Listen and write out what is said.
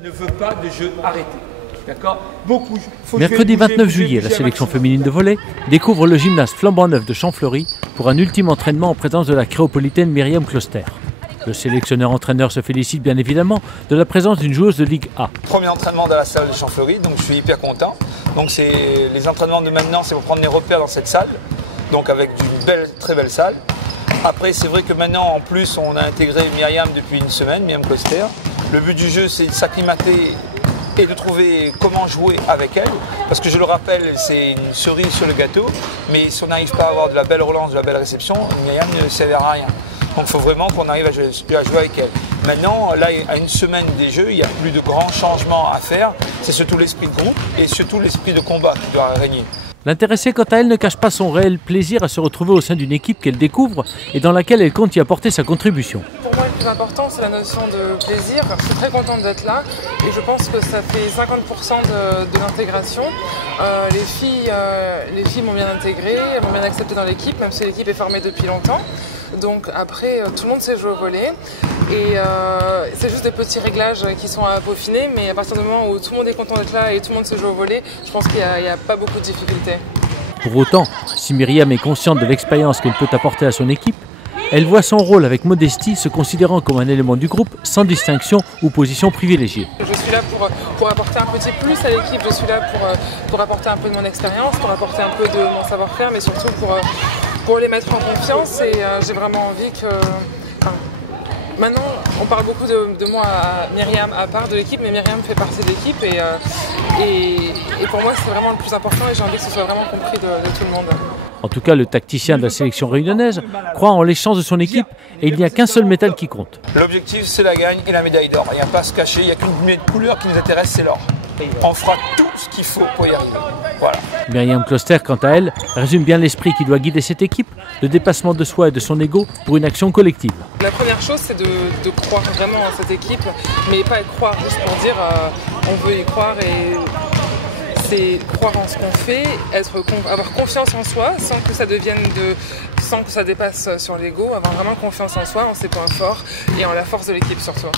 Je ne veux pas de jeu arrêté. D'accord ? Mercredi 29 juillet, la sélection féminine de volley découvre le gymnase flambant neuf de Champfleury pour un ultime entraînement en présence de la créopolitaine Myriam Closter. Le sélectionneur-entraîneur se félicite bien évidemment de la présence d'une joueuse de Ligue A. Premier entraînement dans la salle de Champfleury, donc je suis hyper content. Donc les entraînements de maintenant, c'est pour prendre les repères dans cette salle, donc avec une très belle salle. Après, c'est vrai que maintenant, en plus, on a intégré Myriam depuis une semaine, Myriam Closter. Le but du jeu, c'est de s'acclimater et de trouver comment jouer avec elle. Parce que je le rappelle, c'est une cerise sur le gâteau, mais si on n'arrive pas à avoir de la belle relance, de la belle réception, Myriam ne servira à rien. Donc il faut vraiment qu'on arrive à jouer avec elle. Maintenant, là, à une semaine des Jeux, il n'y a plus de grands changements à faire. C'est surtout l'esprit de groupe et surtout l'esprit de combat qui doit régner. L'intéressée, quant à elle, ne cache pas son réel plaisir à se retrouver au sein d'une équipe qu'elle découvre et dans laquelle elle compte y apporter sa contribution. Pour moi, le plus important, c'est la notion de plaisir. Je suis très contente d'être là et je pense que ça fait 50% de l'intégration. Les filles m'ont bien intégrée, elles m'ont bien acceptée dans l'équipe, même si l'équipe est formée depuis longtemps. Donc après, tout le monde sait jouer au volley et c'est juste des petits réglages qui sont à peaufiner, mais à partir du moment où tout le monde est content d'être là et tout le monde sait jouer au volley, je pense qu'il n'y a pas beaucoup de difficultés. Pour autant, si Myriam est consciente de l'expérience qu'elle peut apporter à son équipe, elle voit son rôle avec modestie, se considérant comme un élément du groupe sans distinction ou position privilégiée. Je suis là pour apporter un petit plus à l'équipe, je suis là pour apporter un peu de mon expérience, pour apporter un peu de mon savoir-faire, mais surtout pour les mettre en confiance et j'ai vraiment envie que... Maintenant, on parle beaucoup de moi à Myriam à part de l'équipe, mais Myriam fait partie de l'équipe et pour moi c'est vraiment le plus important et j'ai envie que ce soit vraiment compris de tout le monde. En tout cas, le tacticien de la sélection réunionnaise croit en les chances de son équipe et il n'y a qu'un seul métal qui compte. L'objectif, c'est la gagne et la médaille d'or. Il n'y a pas à se cacher, il n'y a qu'une couleur qui nous intéresse, c'est l'or. On fera tout ce qu'il faut pour y arriver. Voilà. Myriam Closter, quant à elle, résume bien l'esprit qui doit guider cette équipe, le dépassement de soi et de son ego pour une action collective. La première chose, c'est de croire vraiment en cette équipe, mais pas y croire juste pour dire on veut y croire et... C'est croire en ce qu'on fait, avoir confiance en soi sans que ça dépasse sur l'ego, avoir vraiment confiance en soi, en ses points forts et en la force de l'équipe sur soi.